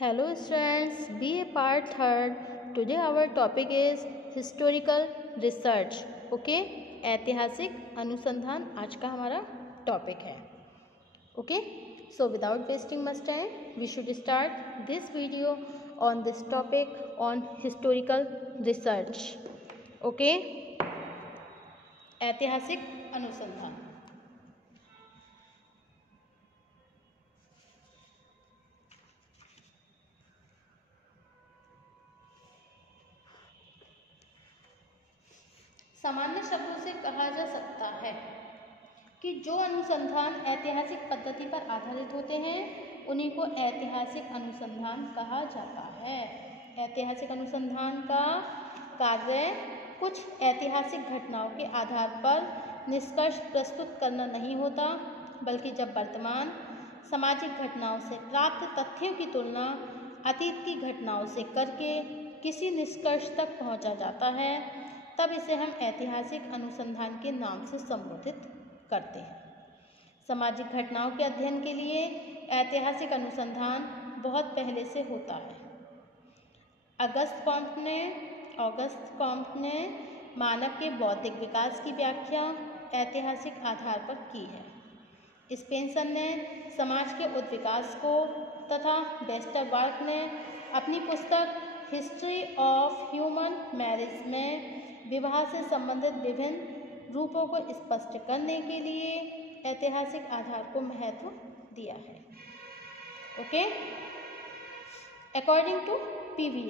Hello students, BA part third. Today our topic is historical research. Okay, ऐतिहासिक अनुसंधान आज का हमारा टॉपिक है. Okay, so without wasting much time, we should start this video on this topic on historical research. Okay, ऐतिहासिक अनुसंधान. सामान्य शब्दों से कहा जा सकता है कि जो अनुसंधान ऐतिहासिक पद्धति पर आधारित होते हैं उन्हीं को ऐतिहासिक अनुसंधान कहा जाता है. ऐतिहासिक अनुसंधान का कार्य कुछ ऐतिहासिक घटनाओं के आधार पर निष्कर्ष प्रस्तुत करना नहीं होता, बल्कि जब वर्तमान सामाजिक घटनाओं से प्राप्त तथ्यों की तुलना अतीत की घटनाओं से करके किसी निष्कर्ष तक पहुंचा जाता है, तब इसे हम ऐतिहासिक अनुसंधान के नाम से संबोधित करते हैं. सामाजिक घटनाओं के अध्ययन के लिए ऐतिहासिक अनुसंधान बहुत पहले से होता है. ऑगस्ट कॉम्ट ने मानव के बौद्धिक विकास की व्याख्या ऐतिहासिक आधार पर की है. स्पेंसर ने समाज के उत्विकास को तथा वेस्टरबर्ग ने अपनी पुस्तक हिस्ट्री ऑफ ह्यूमन मैरिज में विवाह से संबंधित विभिन्न रूपों को स्पष्ट करने के लिए ऐतिहासिक आधार को महत्व दिया है. Okay, according to PV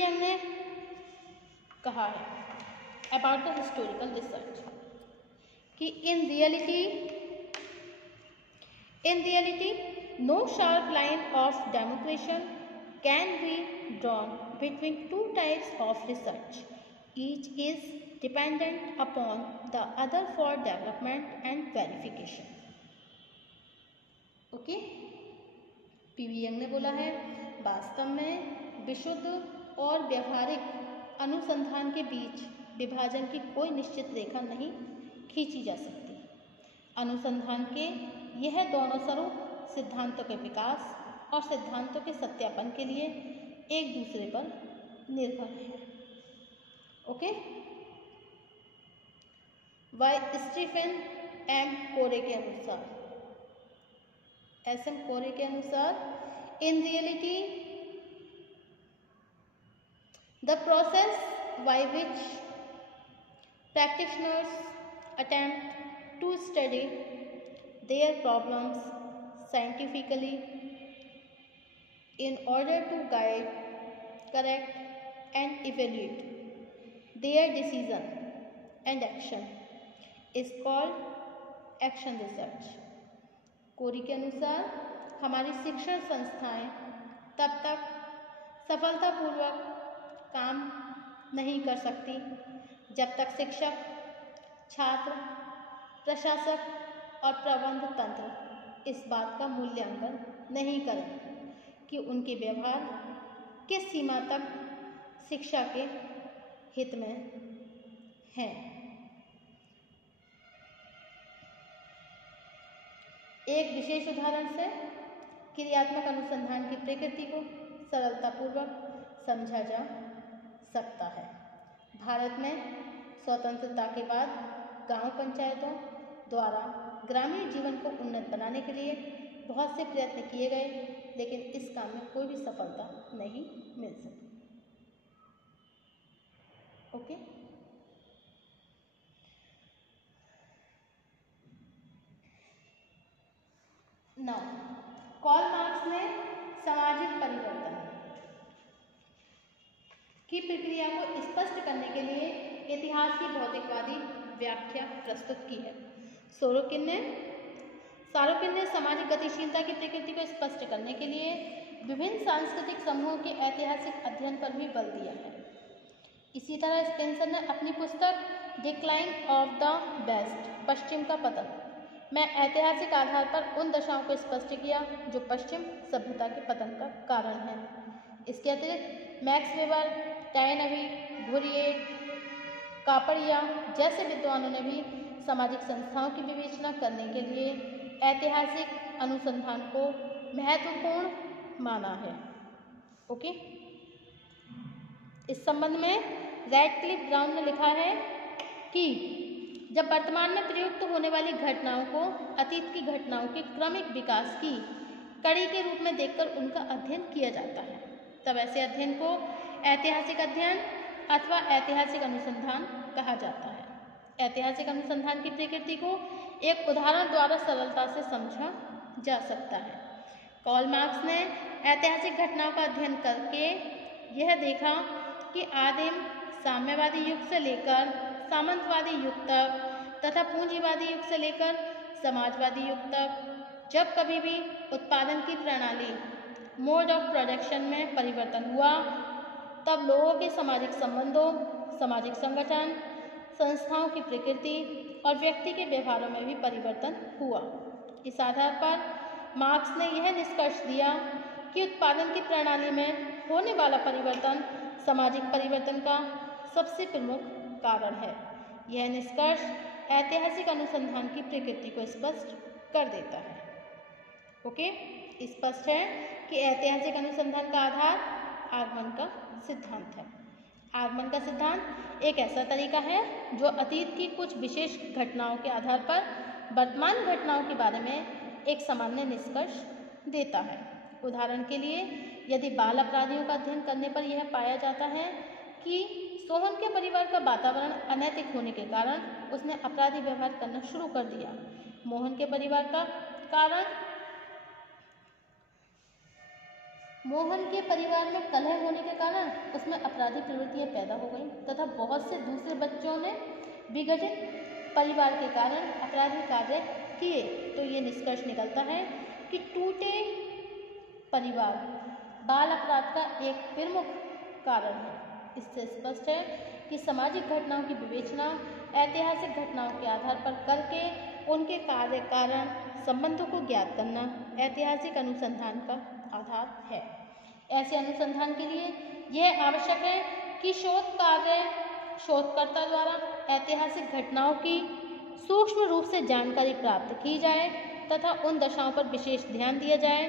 young ने कहा है अबाउट द हिस्टोरिकल रिसर्च कि in reality no sharp line of demarcation can be drawn between two types of research. Each is dependent upon the other for development and verification. Okay? PV young ने बोला है वास्तव में विशुद्ध और व्यवहारिक अनुसंधान के बीच विभाजन की कोई निश्चित रेखा नहीं खींची जा सकती. अनुसंधान के यह दोनों स्वरूप सिद्धांतों के विकास और सिद्धांतों के सत्यापन के लिए एक दूसरे पर निर्भर है. ओके, वाई स्टीफन एम कोरे के अनुसार एस.एम. कोरे के अनुसार in reality the process by which practitioners attempt to study their problems scientifically in order to guide, correct and evaluate their decision and action is called action research. कोरी के अनुसार हमारी शिक्षण संस्थाएं तब तक सफलतापूर्वक काम नहीं कर सकती जब तक शिक्षक, छात्र, प्रशासक और प्रबंध तंत्र इस बात का मूल्यांकन नहीं करें कि उनके व्यवहार किस सीमा तक शिक्षा के हित में है. एक विशेष उदाहरण से क्रियात्मक अनुसंधान की प्रकृति को सरलतापूर्वक समझा जा सकता है. भारत में स्वतंत्रता के बाद गांव पंचायतों द्वारा ग्रामीण जीवन को उन्नत बनाने के लिए बहुत से प्रयत्न किए गए, लेकिन इस काम में कोई भी सफलता नहीं मिल सकी. ओके, नाउ कार्ल मार्क्स ने सामाजिक परिवर्तन की प्रक्रिया को स्पष्ट करने के लिए इतिहास की भौतिकवादी व्याख्या प्रस्तुत की है. सारोकिन ने सामाजिक गतिशीलता की प्रकृति को स्पष्ट करने के लिए विभिन्न सांस्कृतिक समूहों के ऐतिहासिक अध्ययन पर भी बल दिया है. इसी तरह स्पेंसर ने अपनी पुस्तक डिक्लाइन ऑफ द वेस्ट, पश्चिम का पतन, में ऐतिहासिक आधार पर उन दशाओं को स्पष्ट किया जो पश्चिम सभ्यता के पतन का कारण है. इसके अतिरिक्त मैक्स वेबर, टायनबी, घुरियर, कापड़िया जैसे विद्वानों ने भी सामाजिक संस्थाओं की विवेचना करने के लिए ऐतिहासिक अनुसंधान को महत्वपूर्ण माना है। ओके, इस संबंध में रैडक्लिफ ब्राउन ने लिखा है कि जब वर्तमान में प्रयुक्त होने वाली घटनाओं को अतीत की घटनाओं के क्रमिक विकास की कड़ी के रूप में देखकर उनका अध्ययन किया जाता है, तब ऐसे अध्ययन को ऐतिहासिक अध्ययन अथवा ऐतिहासिक अनुसंधान कहा जाता है। ऐतिहासिक अनुसंधान की प्रकृति को एक उदाहरण द्वारा सरलता से समझा जा सकता है। कार्ल मार्क्स ने ऐतिहासिक घटनाओं का अध्ययन करके यह देखा कि आदिम साम्यवादी युग से लेकर सामंतवादी युग तक तथा पूंजीवादी युग से लेकर समाजवादी युग तक जब कभी भी उत्पादन की प्रणाली मोड ऑफ प्रोडक्शन में परिवर्तन हुआ, तब लोगों के सामाजिक संबंधों, सामाजिक संगठन, संस्थाओं की प्रकृति और व्यक्ति के व्यवहारों में भी परिवर्तन हुआ। इस आधार पर मार्क्स ने यह निष्कर्ष दिया कि उत्पादन की प्रणाली में होने वाला परिवर्तन सामाजिक परिवर्तन का सबसे प्रमुख कारण है। यह निष्कर्ष ऐतिहासिक अनुसंधान की प्रकृति को स्पष्ट कर देता है। ओके, स्पष्ट है कि ऐतिहासिक अनुसंधान का आधार आगमन का सिद्धांत है। आगमन का सिद्धांत एक ऐसा तरीका है जो अतीत की कुछ विशेष घटनाओं के आधार पर वर्तमान घटनाओं के बारे में एक सामान्य निष्कर्ष देता है। उदाहरण के लिए, यदि बाल अपराधियों का अध्ययन करने पर यह पाया जाता है कि सोहन के परिवार का वातावरण अनैतिक होने के कारण उसने अपराधी व्यवहार करना शुरू कर दिया। मोहन के परिवार में कलह होने के कारण उसमें अपराधी प्रवृत्तियां पैदा हो गई तथा बहुत से दूसरे बच्चों ने विघटित परिवार के कारण अपराधी कार्य किए। तो ये निष्कर्ष निकलता है कि टूटे परिवार बाल अपराध का एक प्रमुख कारण है। इससे स्पष्ट है कि सामाजिक घटनाओं की विवेचना ऐतिहासिक घटनाओं के आधार पर करके उनके कार्य कारण संबंधों को ज्ञात करना ऐतिहासिक अनुसंधान का आधार है। ऐसे अनुसंधान के लिए यह आवश्यक है कि शोधकर्ता द्वारा ऐतिहासिक घटनाओं की सूक्ष्म रूप से जानकारी प्राप्त की जाए तथा उन दशाओं पर विशेष ध्यान दिया जाए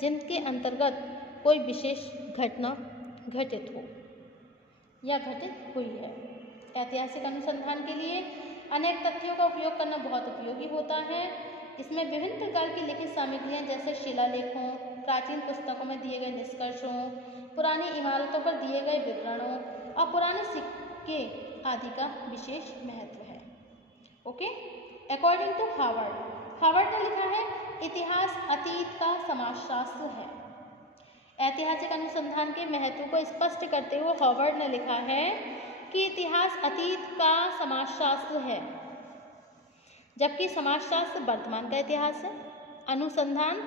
जिनके अंतर्गत कोई विशेष घटना घटित हो या घटित हुई है। ऐतिहासिक अनुसंधान के लिए अनेक तथ्यों का उपयोग करना बहुत उपयोगी होता है। इसमें विभिन्न प्रकार की लिखित सामग्रियाँ जैसे शिलालेखों, प्राचीन पुस्तकों में दिए गए निष्कर्षों, पुरानी इमारतों पर दिए गए विवरणों और पुराने सिक्के आदि का विशेष महत्व है। ओके, अकॉर्डिंग टू हार्वर्ड ने लिखा है, इतिहास अतीत का समाजशास्त्र है। ऐतिहासिक अनुसंधान के महत्व को स्पष्ट करते हुए हार्वर्ड ने लिखा है कि इतिहास अतीत का समाजशास्त्र है, जबकि समाजशास्त्र वर्तमान का इतिहास है। अनुसंधान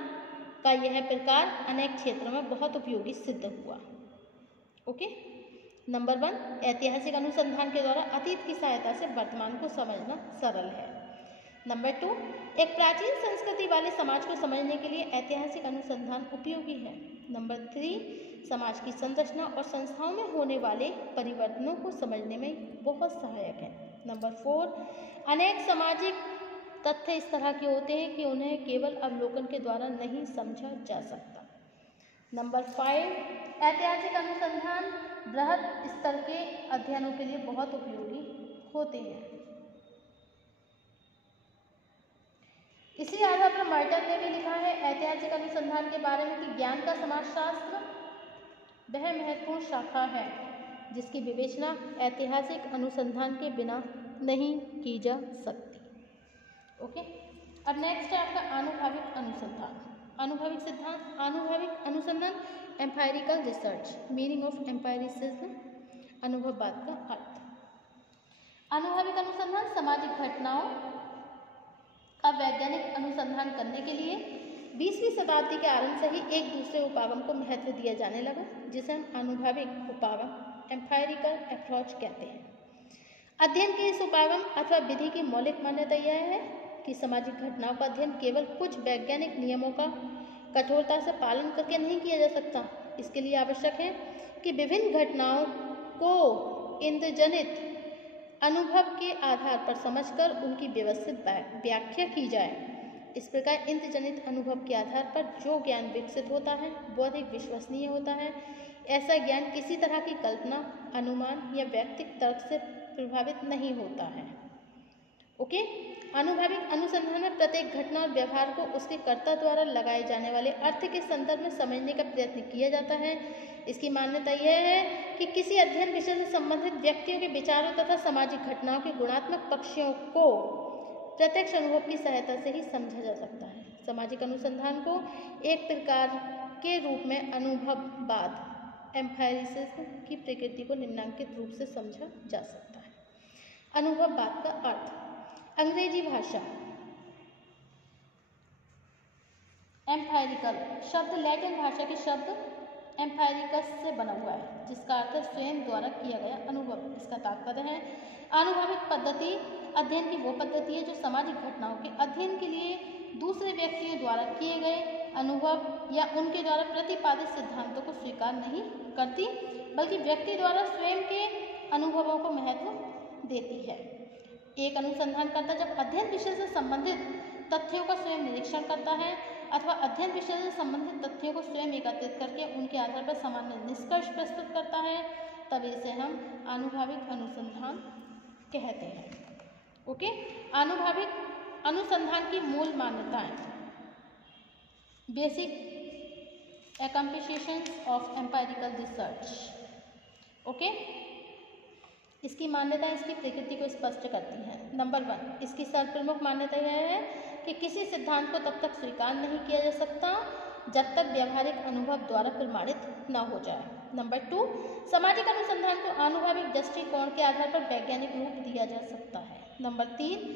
का यह प्रकार अनेक क्षेत्रों में बहुत उपयोगी सिद्ध हुआ। ओके, नंबर 1, ऐतिहासिक अनुसंधान के द्वारा अतीत की सहायता से वर्तमान को समझना सरल है। नंबर 2, एक प्राचीन संस्कृति वाले समाज को समझने के लिए ऐतिहासिक अनुसंधान उपयोगी है। नंबर 3, समाज की संरचना और संस्थाओं में होने वाले परिवर्तनों को समझने में बहुत सहायक है। नंबर 4, अनेक सामाजिक तथ्य इस तरह के होते हैं कि उन्हें केवल अवलोकन के द्वारा नहीं समझा जा सकता। नंबर 5, ऐतिहासिक अनुसंधान बृहद स्तर के अध्ययनों के लिए बहुत उपयोगी होते हैं। इसी आधार पर मर्टन ने भी लिखा है ऐतिहासिक अनुसंधान के बारे में कि ज्ञान का समाजशास्त्र वह महत्वपूर्ण शाखा है जिसकी विवेचना ऐतिहासिक अनुसंधान के बिना नहीं की जा सकती। ओके, अब नेक्स्ट है आपका आनुभविक अनुसंधान। आनुभविक अनुसंधान एम्पायरिकल रिसर्च, मीनिंग ऑफ एम्पायरिसिज्म, अनुभववाद का अर्थ। आनुभविक अनुसंधान सामाजिक घटनाओं का वैज्ञानिक अनुसंधान करने के लिए 20वीं शताब्दी के आरंभ से ही एक दूसरे उपागम को महत्व दिया जाने लगा, जिसे हम आनुभविक उपागम एम्पायरिकल अप्रोच कहते हैं। अध्ययन के इस उपागम अथवा विधि की मौलिक मान्यता यह है कि सामाजिक घटनाओं का अध्ययन केवल कुछ वैज्ञानिक नियमों का कठोरता से पालन करके नहीं किया जा सकता। इसके लिए आवश्यक है कि विभिन्न घटनाओं को इंद्रजनित अनुभव के आधार पर समझकर उनकी व्यवस्थित व्याख्या की जाए इस प्रकार इंद्रजनित अनुभव के आधार पर जो ज्ञान विकसित होता है वो अधिक विश्वसनीय होता है। ऐसा ज्ञान किसी तरह की कल्पना, अनुमान या वैयक्तिक तर्क से प्रभावित नहीं होता है। ओके, आनुभविक अनुसंधान में प्रत्येक घटना और व्यवहार को उसके कर्ता द्वारा लगाए जाने वाले अर्थ के संदर्भ में समझने का प्रयत्न किया जाता है। इसकी मान्यता यह है कि किसी अध्ययन विषय से संबंधित व्यक्तियों के विचारों तथा सामाजिक घटनाओं के गुणात्मक पक्षों को प्रत्यक्ष अनुभव की सहायता से ही समझा जा सकता है। सामाजिक अनुसंधान को एक प्रकार के रूप में अनुभववाद एम्पायरिसिज्म की प्रकृति को निम्नांकित रूप से समझा जा सकता है। अनुभववाद का अर्थ, अंग्रेजी भाषा एम्पायरिकल शब्द लैटिन भाषा के शब्द एम्पायरिकस से बना हुआ है, जिसका अर्थ है स्वयं द्वारा किया गया अनुभव। इसका तात्पर्य है आनुभविक पद्धति अध्ययन की वो पद्धति है जो सामाजिक घटनाओं के अध्ययन के लिए दूसरे व्यक्तियों द्वारा किए गए अनुभव या उनके द्वारा प्रतिपादित सिद्धांतों को स्वीकार नहीं करती, बल्कि व्यक्ति द्वारा स्वयं के अनुभवों को महत्व देती है। एक अनुसंधानकर्ता जब अध्ययन विषय से संबंधित तथ्यों का स्वयं निरीक्षण करता है अथवा अध्ययन विषय से संबंधित तथ्यों को स्वयं एकत्रित करके उनके आधार पर सामान्य निष्कर्ष प्रस्तुत करता है, तब इसे हम आनुभविक अनुसंधान कहते हैं। ओके, आनुभविक अनुसंधान की मूल मान्यताएं, basic accomplishments of empirical research. Okay, इसकी मान्यताएं इसकी प्रकृति को स्पष्ट करती हैं। नंबर 1, इसकी सर्वप्रमुख मान्यता यह है कि किसी सिद्धांत को तब तक स्वीकार नहीं किया जा सकता जब तक व्यावहारिक अनुभव द्वारा प्रमाणित न हो जाए। नंबर 2, सामाजिक अनुसंधान को आनुभविक दृष्टिकोण के आधार पर वैज्ञानिक रूप दिया जा सकता है। नंबर 3,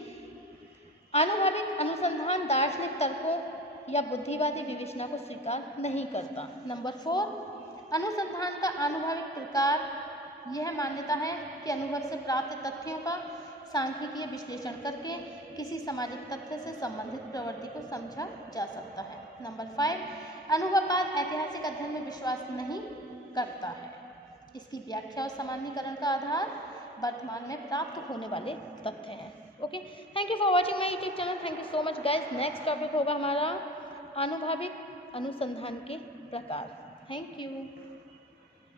आनुभविक अनुसंधान दार्शनिक तर्कों या बुद्धिवादी विवेचना को स्वीकार नहीं करता। नंबर 4, अनुसंधान का आनुभविक प्रकार यह मान्यता है कि अनुभव से प्राप्त तथ्यों का सांख्यिकीय विश्लेषण करके किसी सामाजिक तथ्य से संबंधित प्रवृत्ति को समझा जा सकता है। नंबर 5, अनुभववाद ऐतिहासिक अध्ययन में विश्वास नहीं करता है। इसकी व्याख्या और सामान्यीकरण का आधार वर्तमान में प्राप्त होने वाले तथ्य हैं। Okay, thank you for watching my YouTube channel. Thank you so much guys. Next topic होगा हमारा आनुभविक अनुसंधान के प्रकार। Thank you.